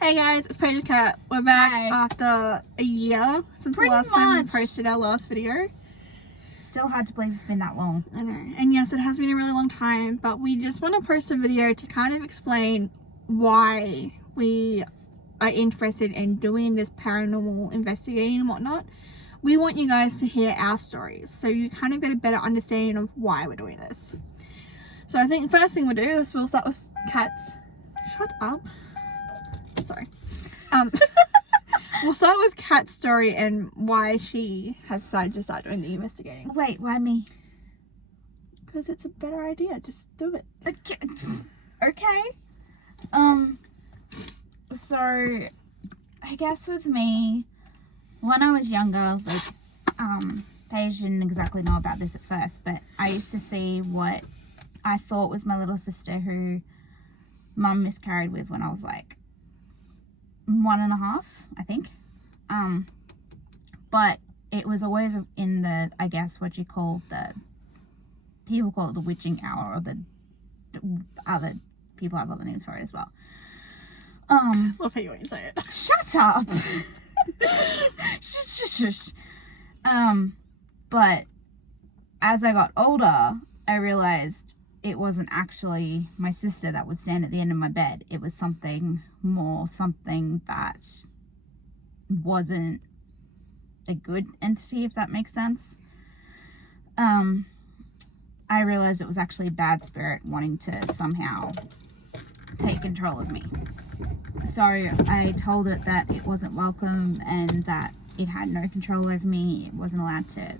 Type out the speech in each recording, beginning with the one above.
Hey guys, it's Paige Cat. We're back Hi. after a year since Pretty the last time we much. posted our last video. Still hard to believe it's been that long. I know. And yes, it has been a really long time, but we just want to post a video to kind of explain why we are interested in doing this paranormal investigating and whatnot. We want you guys to hear our stories so you kind of get a better understanding of why we're doing this. So I think the first thing we'll do is we'll start with Kat's. Shut up. Sorry. We'll start with Kat's story and why she has decided to start doing the investigating. Wait, why me? Because it's a better idea. Just do it. Okay. So, I guess with me, when I was younger, Paige didn't exactly know about this at first, but I used to see what I thought was my little sister who mum miscarried with when I was like 1.5, I think. But it was always in the, I guess, what you call people call it the witching hour, or the other people have other names for it as well. Love how you won't say it. Shut up. Shush. But as I got older, I realized it wasn't actually my sister that would stand at the end of my bed. It was something that wasn't a good entity, if that makes sense. I realized it was actually a bad spirit wanting to somehow take control of me. So I told it that it wasn't welcome and that it had no control over me. It wasn't allowed to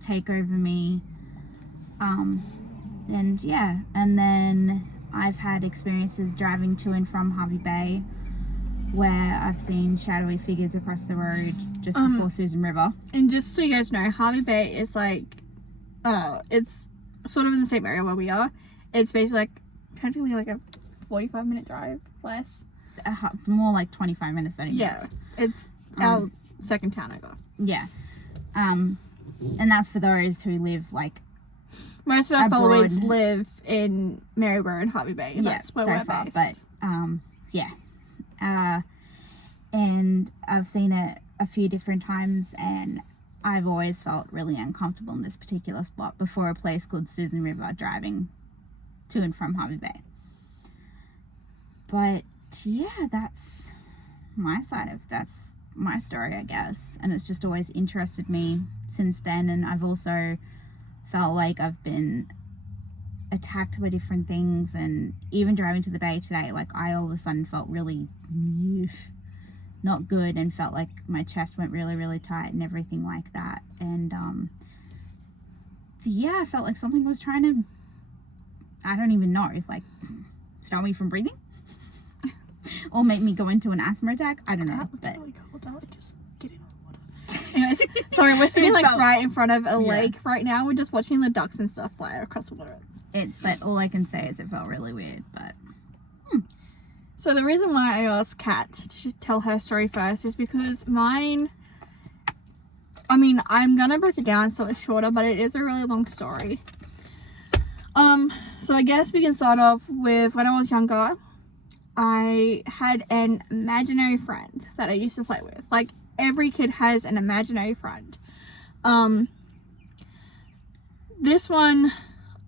take over me. And then I've had experiences driving to and from Harvey Bay where I've seen shadowy figures across the road just before Susan River. And just so you guys know, Harvey Bay is like, it's sort of in the same area where we are. It's basically like, kind of like a 45-minute drive, less. More like 25 minutes, 30 minutes. Yeah, it's our second town over. Yeah. And that's for those who live like most of our abroad. followers live in Maryborough and Harvey Bay. And Yeah, that's where so we're far. based. But and I've seen it a few different times, and I've always felt really uncomfortable in this particular spot before a place called Susan River, driving to and from Harvey Bay. But yeah, that's my story, I guess, and it's just always interested me since then. And I've also felt like I've been attacked by different things, and even driving to the bay today, like I all of a sudden felt really not good and felt like my chest went really, really tight and everything like that. And I felt like something was trying to, I don't even know, if like stop me from breathing or make me go into an asthma attack. I don't know, but really cold. I like just get in on the water. Anyways, sorry, we're sitting like right in front of a lake right now. We're just watching the ducks and stuff fly across the water. But all I can say is it felt really weird. But so the reason why I asked Kat to tell her story first is because mine, I mean, I'm gonna break it down so it's shorter, but it is a really long story. So I guess we can start off with when I was younger. I had an imaginary friend that I used to play with. Like, every kid has an imaginary friend. This one,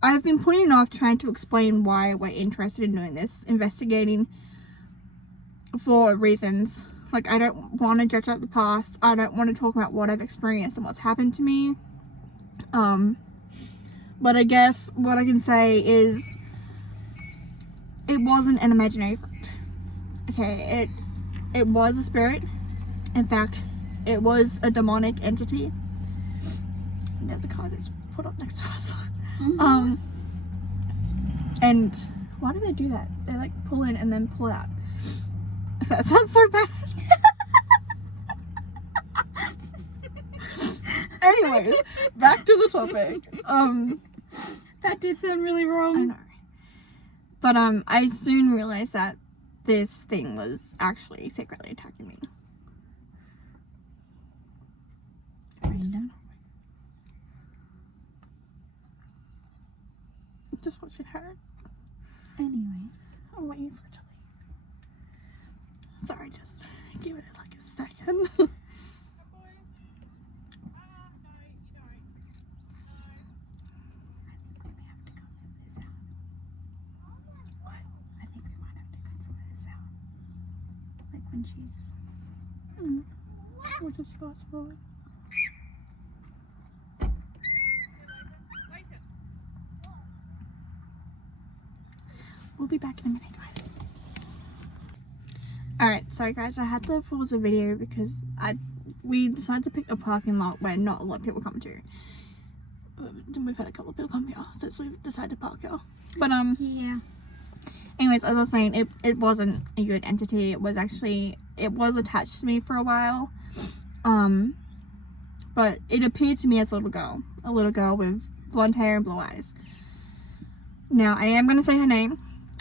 I've been putting off trying to explain why we're interested in doing this, investigating, for reasons. Like, I don't want to judge out the past. I don't want to talk about what I've experienced and what's happened to me. But I guess what I can say is it wasn't an imaginary friend. Okay, it was a spirit. In fact, it was a demonic entity. And there's a car that's put up next to us. mm-hmm. And why do they do that? They like pull in and then pull out. That sounds so bad. Anyways, back to the topic. That did sound really wrong. I know. But I soon realized that this thing was actually secretly attacking me. Just watching her. Anyways, I'm waiting for it to Sorry, just give it like a second. I think we might have to cut some of this out. Like when she's... We'll just fast forward. We'll be back in a minute, guys. Alright, sorry guys, I had to pause the video because we decided to pick a parking lot where not a lot of people come to. We've had a couple of people come here since we've decided to park here. But yeah. anyways, as I was saying, it wasn't a good entity. It was attached to me for a while. But it appeared to me as a little girl with blonde hair and blue eyes. Now, I am going to say her name.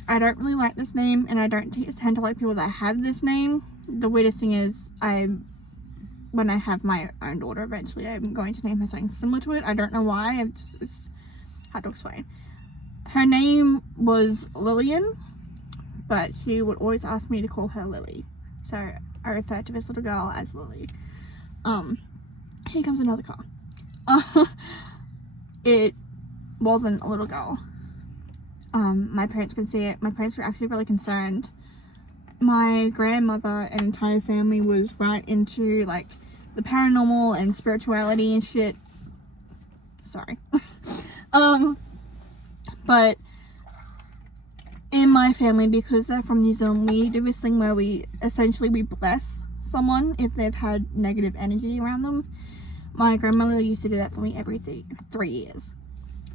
I don't really like this name, and I don't tend to like people that have this name. The weirdest thing is, when I have my own daughter eventually, I'm going to name her something similar to it. I don't know why. It's hard to explain. Her name was Lillian, but she would always ask me to call her Lily. So I refer to this little girl as Lily. Here comes another car. It wasn't a little girl. My parents can see it. My parents were actually really concerned. My grandmother and entire family was right into like the paranormal and spirituality and shit. Sorry. But in my family, because they're from New Zealand, we do this thing where we bless someone if they've had negative energy around them. My grandmother used to do that for me every 3 years.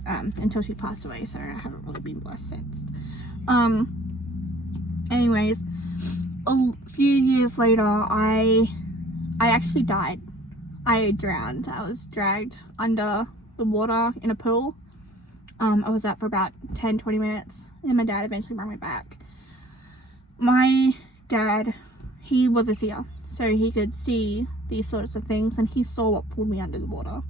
Until she passed away, so I haven't really been blessed since. Anyways, a few years later, I actually died. I drowned. I was dragged under the water in a pool. I was out for about 10-20 minutes, and my dad eventually brought me back. My dad, he was a seer, so he could see these sorts of things, and he saw what pulled me under the water.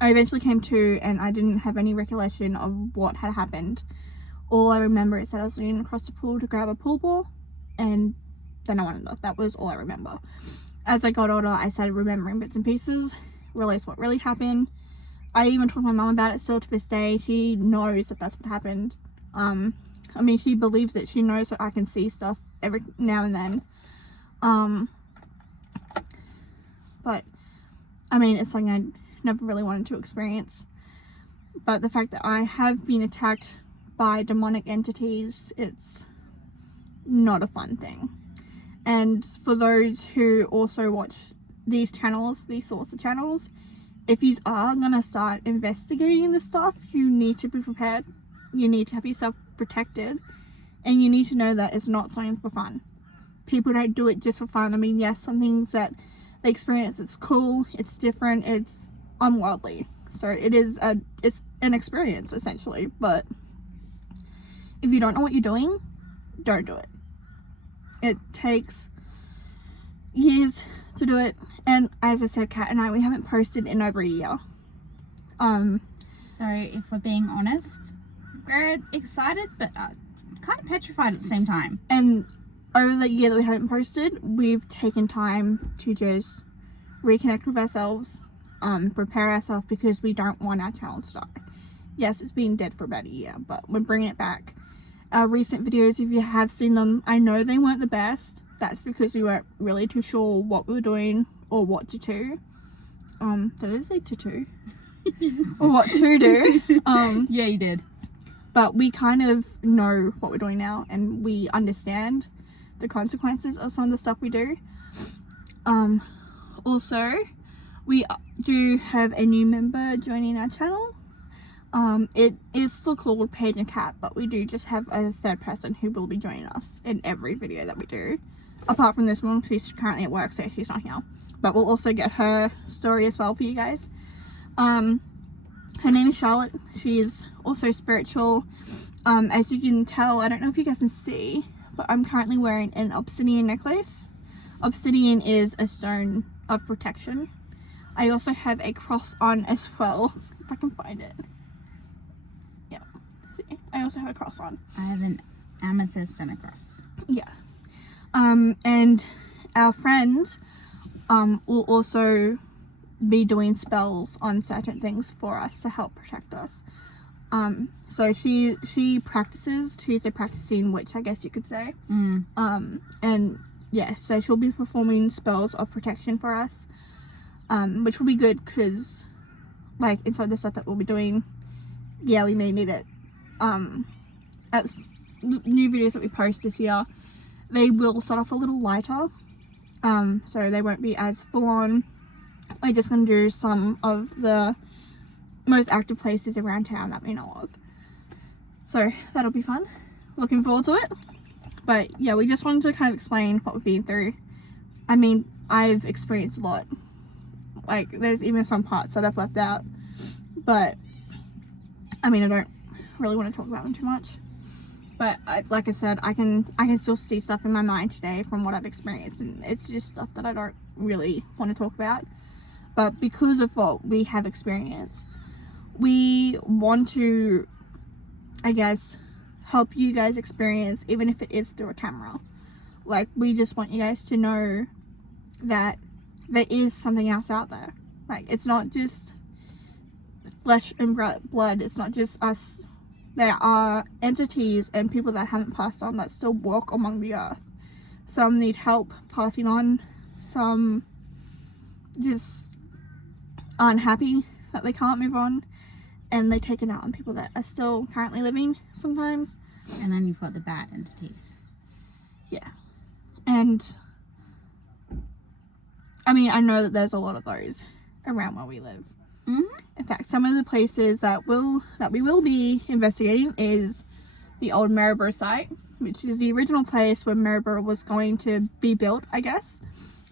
I eventually came to, and I didn't have any recollection of what had happened. All I remember is that I was leaning across the pool to grab a pool ball, and then I wanted to. That was all I remember. As I got older, I started remembering bits and pieces, realized what really happened. I even told my mum about it still to this day. She knows that that's what happened. I mean, she believes it. She knows that I can see stuff every now and then. But, I mean, it's something I never really wanted to experience. But the fact that I have been attacked by demonic entities, it's not a fun thing. And for those who also watch these channels, these sorts of channels, if you are gonna start investigating this stuff, you need to be prepared. You need to have yourself protected, and you need to know that it's not something for fun. People don't do it just for fun. I mean, yes, some things that they experience, it's cool, it's different, it's unworldly. So it's an experience essentially, but if you don't know what you're doing, don't do it. It takes years to do it, and as I said, Kat and I, we haven't posted in over a year. So if we're being honest, we're excited but kind of petrified at the same time. And over the year that we haven't posted, we've taken time to just reconnect with ourselves, prepare ourselves, because we don't want our channel to die. Yes, it's been dead for about a year, but we're bringing it back. Our recent videos, if you have seen them, I know they weren't the best. That's because we weren't really too sure what we were doing or what to do. Did I say to do? Or what to do. Yeah, you did. But we kind of know what we're doing now, and we understand the consequences of some of the stuff we do. Also, we do have a new member joining our channel. It is still called Paige and Kat, but we do just have a third person who will be joining us in every video that we do. Apart from this one, she's currently at work, so she's not here. But we'll also get her story as well for you guys. Her name is Charlotte. She's also spiritual. As you can tell, I don't know if you guys can see, but I'm currently wearing an obsidian necklace. Obsidian is a stone of protection. I also have a cross on as well, if I can find it. Yeah, see, I also have a cross on. I have an amethyst and a cross. Yeah. And our friend will also be doing spells on certain things for us to help protect us. So she practices. She's a practicing witch, I guess you could say. And yeah, so she'll be performing spells of protection for us, which will be good because, like, inside the stuff that we'll be doing, yeah, we may need it. As new videos that we post this year, they will start off a little lighter, so they won't be as full on. We're just going to do some of the most active places around town that we know of. So that'll be fun. Looking forward to it. But yeah, we just wanted to kind of explain what we've been through. I mean, I've experienced a lot. Like, there's even some parts that I've left out. But, I mean, I don't really want to talk about them too much. But like I said, I can still see stuff in my mind today from what I've experienced. And it's just stuff that I don't really want to talk about. But because of what we have experienced, we want to, I guess, help you guys experience, even if it is through a camera. Like, we just want you guys to know that there is something else out there. Like, it's not just flesh and blood. It's not just us. There are entities and people that haven't passed on that still walk among the earth. Some need help passing on. Some just aren't happy that they can't move on, and they take it out on people that are still currently living sometimes. And then you've got the bad entities. Yeah. And I mean, I know that there's a lot of those around where we live. In fact, some of the places that we will be investigating is the old Maryborough site, which is the original place where Maryborough was going to be built, I guess.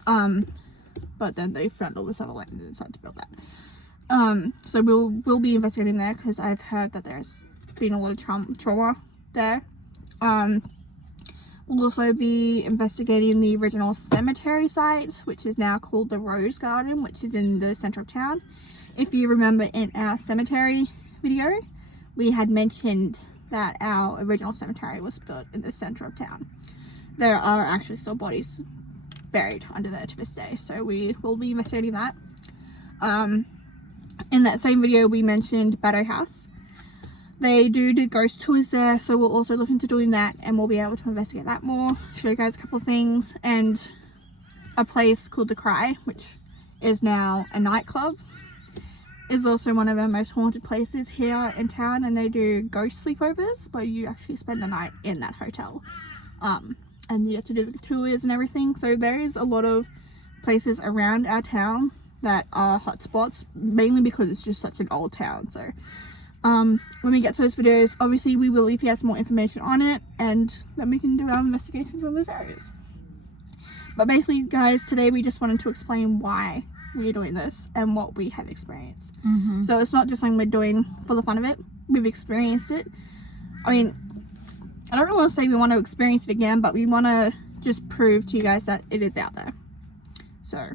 But then they found all this other land and decided to build that. So we'll be investigating there because I've heard that there's been a lot of trauma there. We'll also be investigating the original cemetery site, which is now called the Rose Garden, which is in the centre of town. If you remember, in our cemetery video, we had mentioned that our original cemetery was built in the centre of town. There are actually still bodies buried under there to this day, so we will be investigating that. In that same video, we mentioned Baddow House. They do ghost tours there, so we'll also look into doing that, and we'll be able to investigate that more, show you guys a couple of things. And a place called The Cry, which is now a nightclub, is also one of the most haunted places here in town, and they do ghost sleepovers where you actually spend the night in that hotel, and you get to do the tours and everything. So there is a lot of places around our town that are hotspots, mainly because it's just such an old town. So when we get to those videos, obviously we will leave you guys more information on it, and then we can do our investigations on those areas. But basically, guys, today we just wanted to explain why we're doing this and what we have experienced. So it's not just something we're doing for the fun of it. We've experienced it. I mean, I don't really want to say we want to experience it again, but we want to just prove to you guys that it is out there. So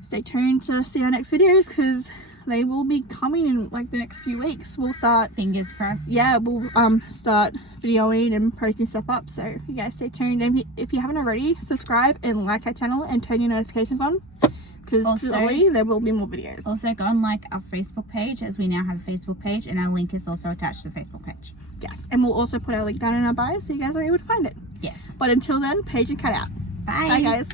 stay tuned to see our next videos, because they will be coming in like the next few weeks. We'll start, Fingers crossed. yeah, we'll start videoing and posting stuff up, so you guys stay tuned. And if you haven't already, subscribe and like our channel and turn your notifications on, because slowly there will be more videos. Also, go and like our Facebook page, as we now have a Facebook page, and our link is also attached to the Facebook page. Yes, and we'll also put our link down in our bio so you guys are able to find it. Yes. But until then, page and cut out. Bye. Bye, guys.